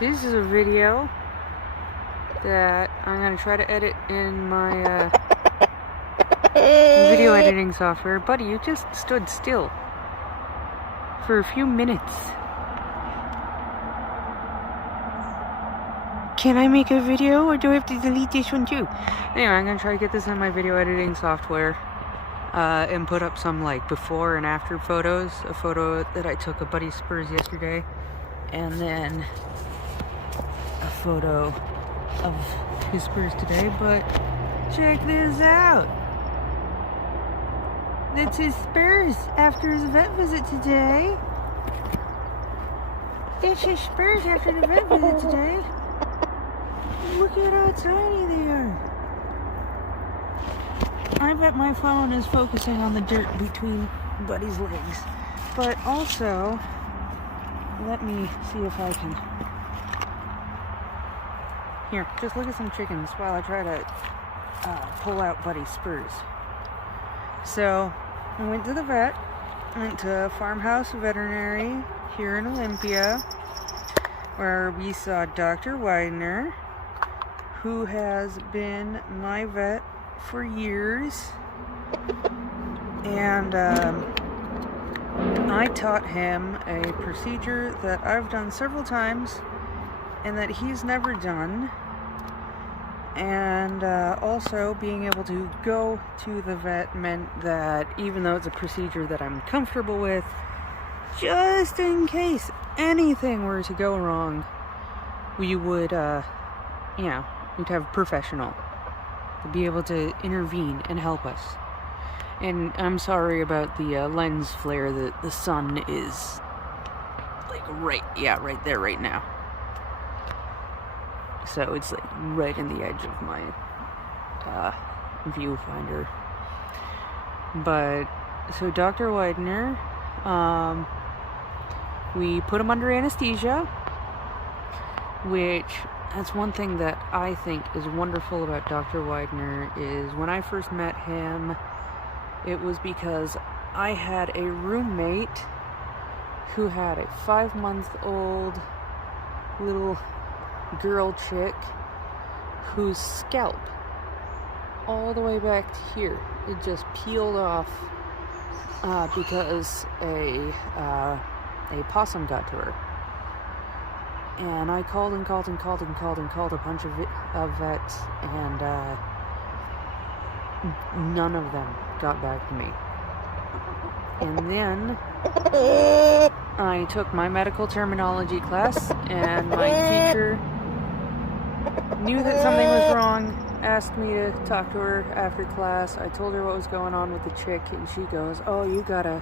This is a video that I'm going to try to edit in my video editing software. Buddy, you just stood still for a few minutes. Can I make a video, or do I have to delete this one too? Anyway, I'm going to try to get this in my video editing software and put up some like before and after photos. A photo that I took of Buddy Spurs yesterday, and then a photo of his Spurs today. But check this out. That's his Spurs after his vet visit today. That's his Spurs after the vet visit today. Look at how tiny they are. I bet my phone is focusing on the dirt between Buddy's legs. But also, let me see if I can... Here, just look at some chickens while I try to pull out Buddy's Spurs. So, I went to the vet. Went to Farmhouse Veterinary here in Olympia, where we saw Dr. Widener, who has been my vet for years. And I taught him a procedure that I've done several times and that he's never done. And also being able to go to the vet meant that even though it's a procedure that I'm comfortable with, just in case anything were to go wrong, we would, we'd have a professional to be able to intervene and help us. And I'm sorry about the lens flare. The sun is like right there right now. So it's like right in the edge of my viewfinder. But so Dr. Widener, we put him under anesthesia, which that's one thing that I think is wonderful about Dr. Widener is when I first met him, it was because I had a roommate who had a 5-month-old little girl chick whose scalp all the way back to here, it just peeled off because a possum got to her. And I called a bunch of vets, and none of them got back to me. And then I took my medical terminology class, and my teacher knew that something was wrong, asked me to talk to her after class. I told her what was going on with the chick, and she goes, "Oh, you gotta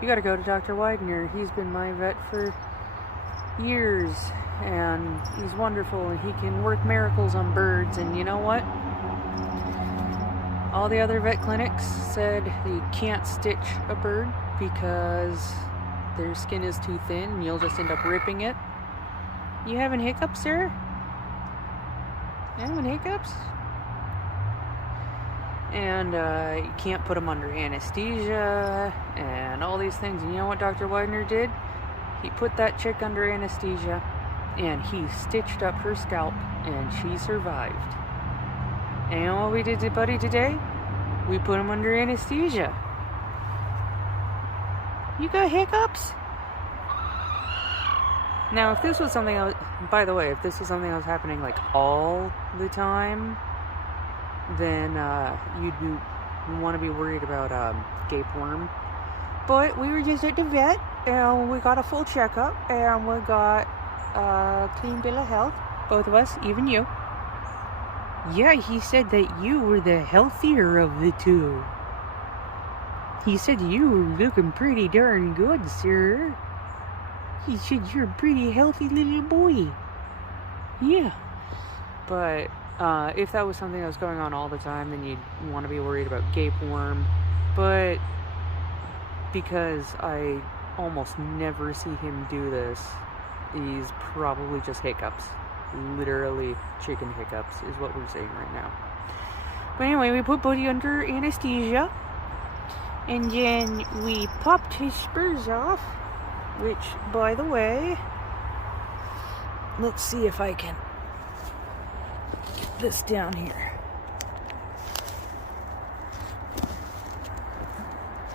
go to Dr. Widener. He's been my vet for years, and he's wonderful, and he can work miracles on birds." And you know what? All the other vet clinics said you can't stitch a bird because their skin is too thin and you'll just end up ripping it. You having hiccups, sir? You having hiccups? And you can't put them under anesthesia and all these things. And you know what Dr. Widener did? He put that chick under anesthesia and he stitched up her scalp and she survived. And you know what we did to Buddy today? We put him under anesthesia. You got hiccups? Now, if this was something else, by the way, if this was something that was happening like all the time, then you'd want to be worried about gapeworm. But we were just at the vet, and we got a full checkup, and we got a clean bill of health, both of us, even you. Yeah, he said that you were the healthier of the two. He said you were looking pretty darn good, sir. He said you're a pretty healthy little boy. Yeah. But if that was something that was going on all the time, then you'd want to be worried about gapeworm. But because I almost never see him do this, he's probably just hiccups. Literally chicken hiccups is what we're seeing right now. But anyway, we put Buddy under anesthesia, and then we popped his spurs off, which, by the way, let's see if I can get this down here.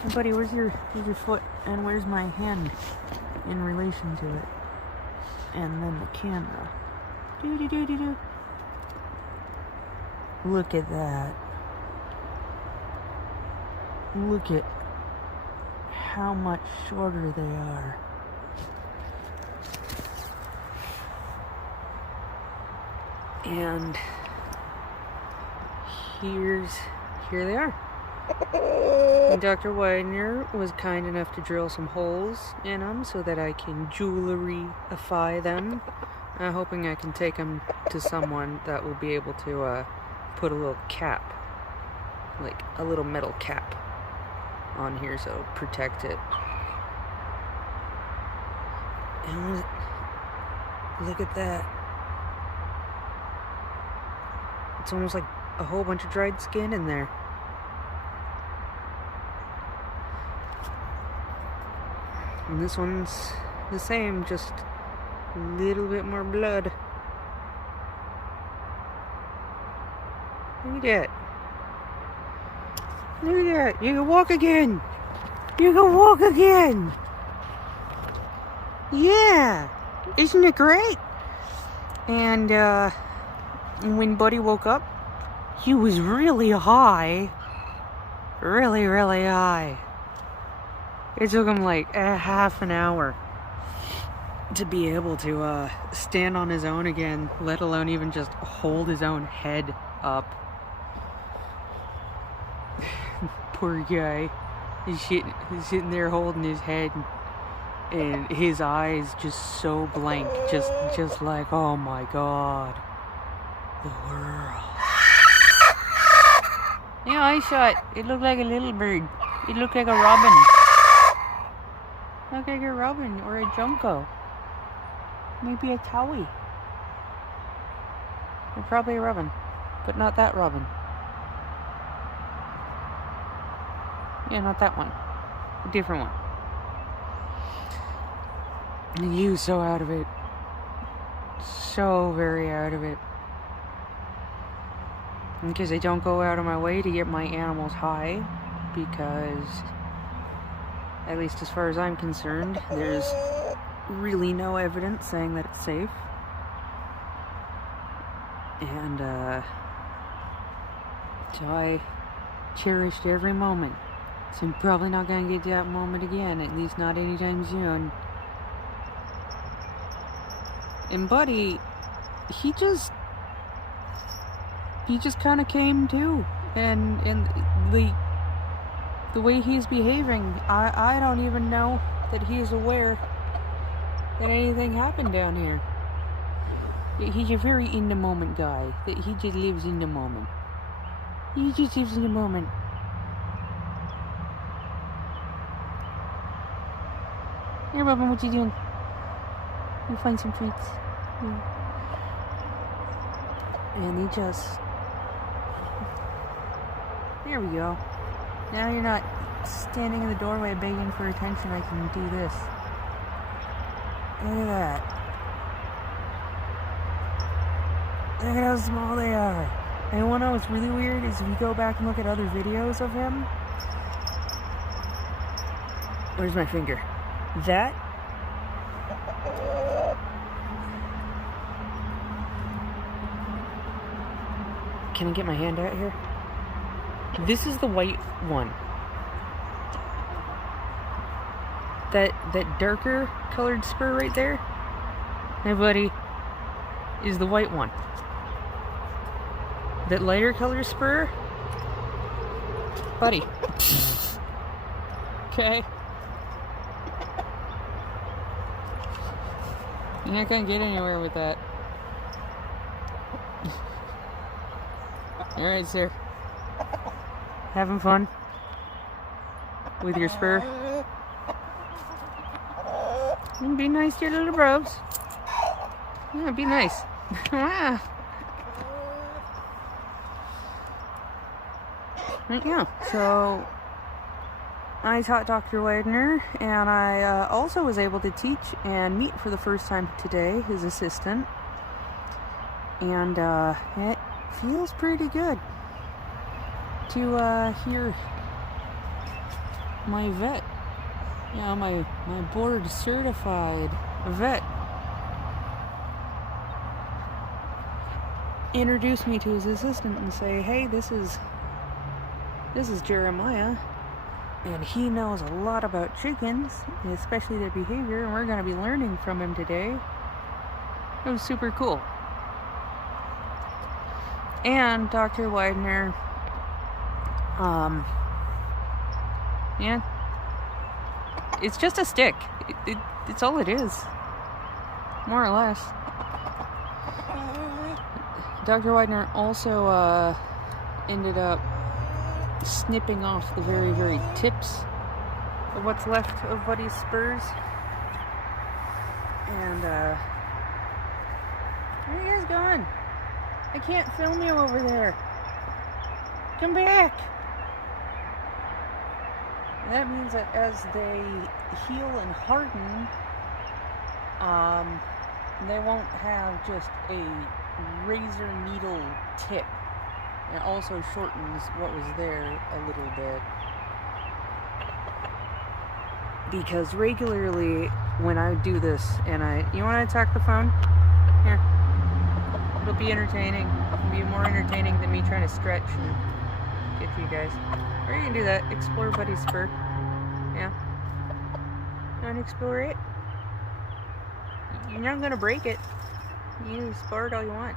Hey buddy, where's your foot and where's my hand in relation to it? And then the camera. Do. Look at that. Look at how much shorter they are. And here they are. And Dr. Widener was kind enough to drill some holes in them so that I can jewelry-ify them. Hoping I can take them to someone that will be able to put a little cap, like a little metal cap on here so it'll protect it. And look at that. It's almost like a whole bunch of dried skin in there. And this one's the same, just a little bit more blood. Look at that. Look at that. You can walk again. You can walk again. Yeah. Isn't it great? And when Buddy woke up, he was really high. Really, really high. It took him like a half an hour to be able to stand on his own again, let alone even just hold his own head up. Poor guy. He's sitting there holding his head and his eyes just so blank, just like, oh my god, the world. Yeah, I saw it. It looked like a little bird. It looked like a robin. Looked like a robin or a junco. Maybe a cowie. Or probably a robin, but not that robin. Yeah, not that one. A different one. And he was so out of it. So very out of it. Because I don't go out of my way to get my animals high. Because, at least as far as I'm concerned, there's really no evidence saying that it's safe. And, so I cherished every moment. So I'm probably not gonna get that moment again, at least not anytime soon. And Buddy, he just kind of came to, and the way he's behaving, I don't even know that he's aware that anything happened down here. He's a very in the moment guy. That he just lives in the moment. He just lives in the moment. Hey Robin, what you doing? You find some treats. Yeah. And he just... There we go. Now you're not standing in the doorway begging for attention. I can do this. Look at that. Look at how small they are. And you wanna know what's really weird is if you go back and look at other videos of him. Where's my finger? That. Can I get my hand out here? This is the white one. That darker colored spur right there, my buddy, is the white one. That lighter colored spur, Buddy. Okay. You're not gonna get anywhere with that. Alright, sir. Having fun with your spur? Be nice to your little bros. Yeah, be nice. Yeah, so I taught Dr. Widener, and I also was able to teach and meet for the first time today his assistant. And it feels pretty good to hear my vet, my board certified vet, introduce me to his assistant and say, hey, this is Jeremiah, and he knows a lot about chickens, especially their behavior, and we're going to be learning from him today. It was super cool. And Dr. Widener, yeah, it's just a stick. It's all it is, more or less. Dr. Widener also ended up snipping off the very, very tips of what's left of Buddy's spurs. And where are you guys going? I can't film you over there. Come back. That means that as they heal and harden, they won't have just a razor needle tip. It also shortens what was there a little bit. Because regularly when I do this, and you want to attack the phone? Here. It'll be entertaining. It'll be more entertaining than me trying to stretch and get to you guys. Or you can do that. Explore Buddy's spur. Yeah. You want to explore it? You're not going to break it. You can explore it all you want.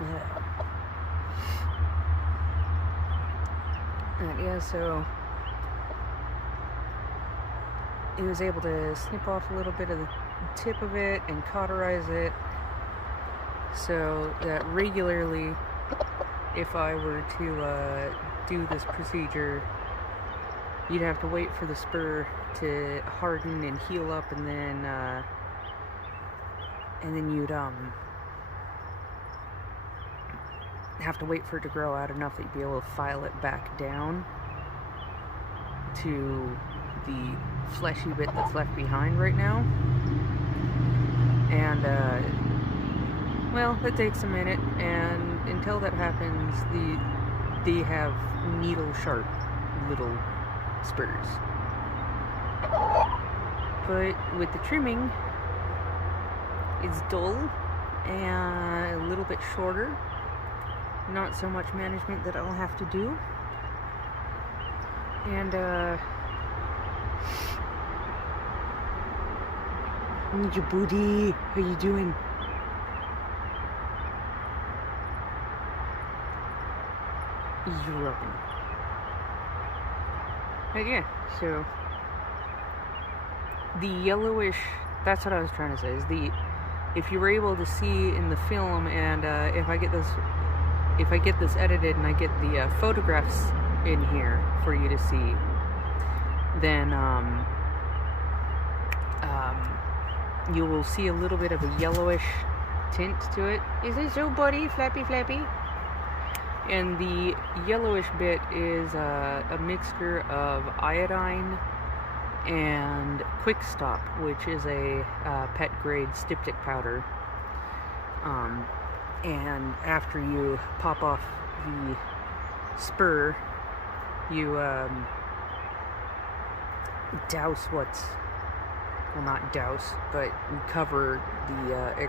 Yeah. And yeah, so he was able to snip off a little bit of the tip of it and cauterize it, so that regularly, if I were to do this procedure, you'd have to wait for the spur to harden and heal up, and then you'd have to wait for it to grow out enough that you'd be able to file it back down to the fleshy bit that's left behind right now. And well, that takes a minute, and until that happens, they have needle sharp little spurs. But with the trimming, it's dull and a little bit shorter. Not so much management that I'll have to do. And your booty, how you doing? You're welcome. But yeah, so the yellowish, that's what I was trying to say, is if you were able to see in the film, and if I get this edited and I get the photographs in here for you to see, then you will see a little bit of a yellowish tint to it. Is it so, Buddy? Flappy flappy? And the yellowish bit is a mixture of iodine and Quick Stop, which is a pet grade styptic powder. And after you pop off the spur, you douse not douse, but cover the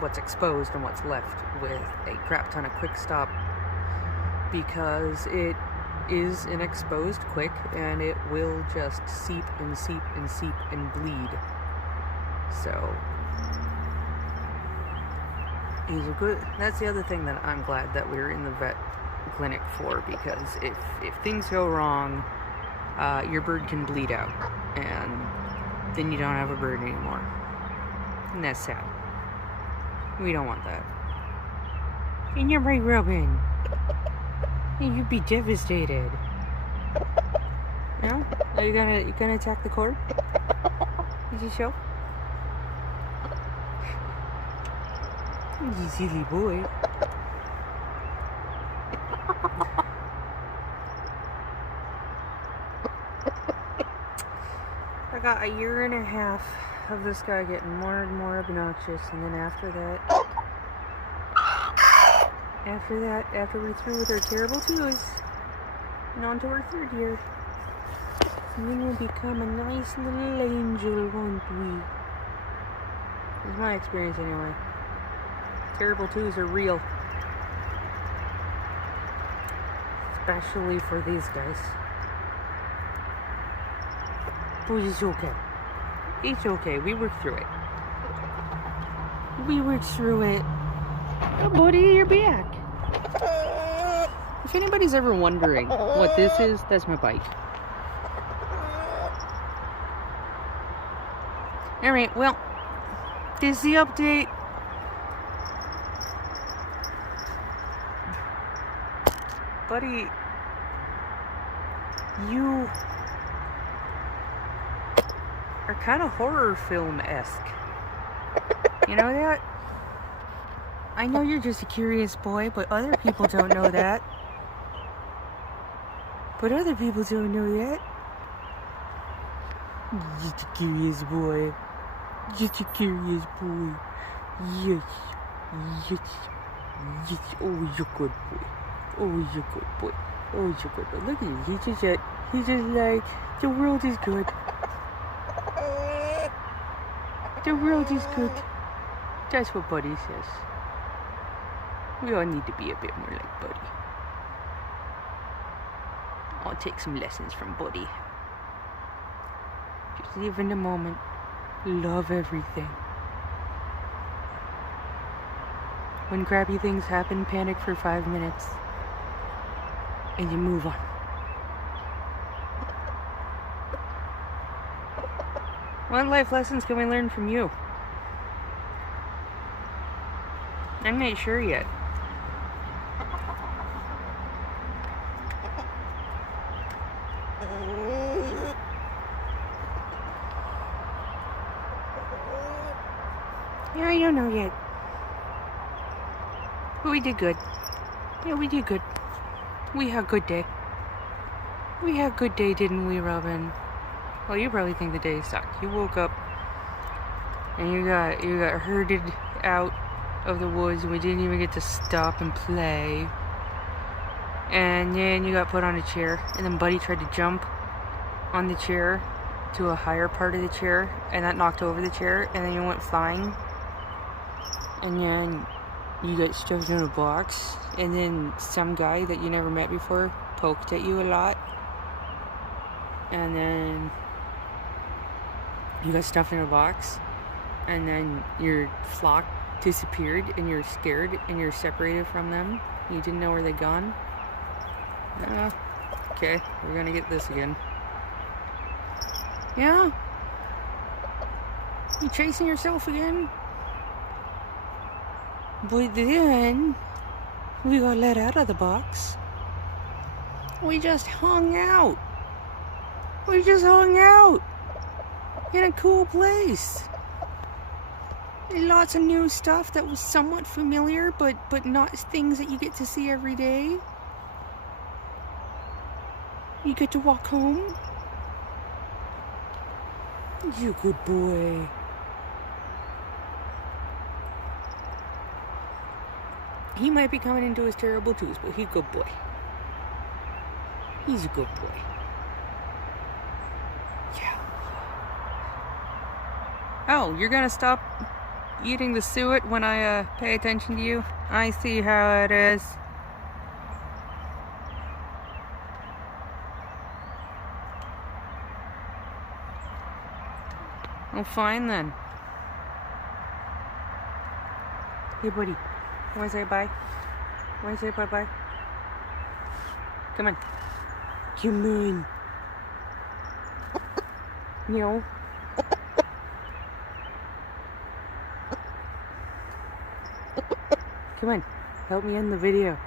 what's exposed and what's left with a crap ton of Quick Stop, because it is an exposed quick and it will just seep and seep and seep and bleed. So that's the other thing that I'm glad that we're in the vet clinic for, because if things go wrong, your bird can bleed out, and then you don't have a bird anymore. And that's sad. We don't want that. And you're right, Robin. You'd be devastated. No? Are you gonna attack the cord? Did you show? You silly boy. I got a year and a half of this guy getting more and more obnoxious, and then after we're through with our terrible twos, and on to our third year, and then we'll become a nice little angel, won't we? It's my experience anyway. Terrible twos are real. Especially for these guys. But it's okay. It's okay. We worked through it. Oh, buddy, you're back. If anybody's ever wondering what this is, that's my bike. Alright, well, this is the update. Buddy, you are kind of horror film-esque. You know that? I know you're just a curious boy, but other people don't know that. Just a curious boy. Yes. Oh, you're a good boy. Look at you. He's just like, the world is good. That's what Buddy says. We all need to be a bit more like Buddy. I'll take some lessons from Buddy. Just live in the moment. Love everything. When crappy things happen, panic for 5 minutes. And you move on. What life lessons can we learn from you? I'm not sure yet. Yeah, I don't know yet. But we did good. Yeah, we did good. We had a good day. Didn't we, Robin? Well, you probably think the day sucked. You woke up and you got herded out of the woods, and we didn't even get to stop and play. And then you got put on a chair, and then Buddy tried to jump on the chair to a higher part of the chair, and that knocked over the chair, and then you went flying. And then you got stuffed in a box, and then some guy that you never met before poked at you a lot, and then you got stuffed in a box, and then your flock disappeared, and you're scared, and you're separated from them. You didn't know where they'd gone. Okay, we're gonna get this again. Yeah? You chasing yourself again? But then we got let out of the box. We just hung out. In a cool place. Lots of new stuff that was somewhat familiar, but not things that you get to see every day. You get to walk home. You good boy. He might be coming into his terrible twos, but he's a good boy. He's a good boy. Yeah. Oh, you're gonna stop eating the suet when I pay attention to you? I see how it is. Oh, fine then. Hey, buddy. You wanna say bye? Wanna say bye-bye? Come on. Come on. No. Come on. Help me end the video.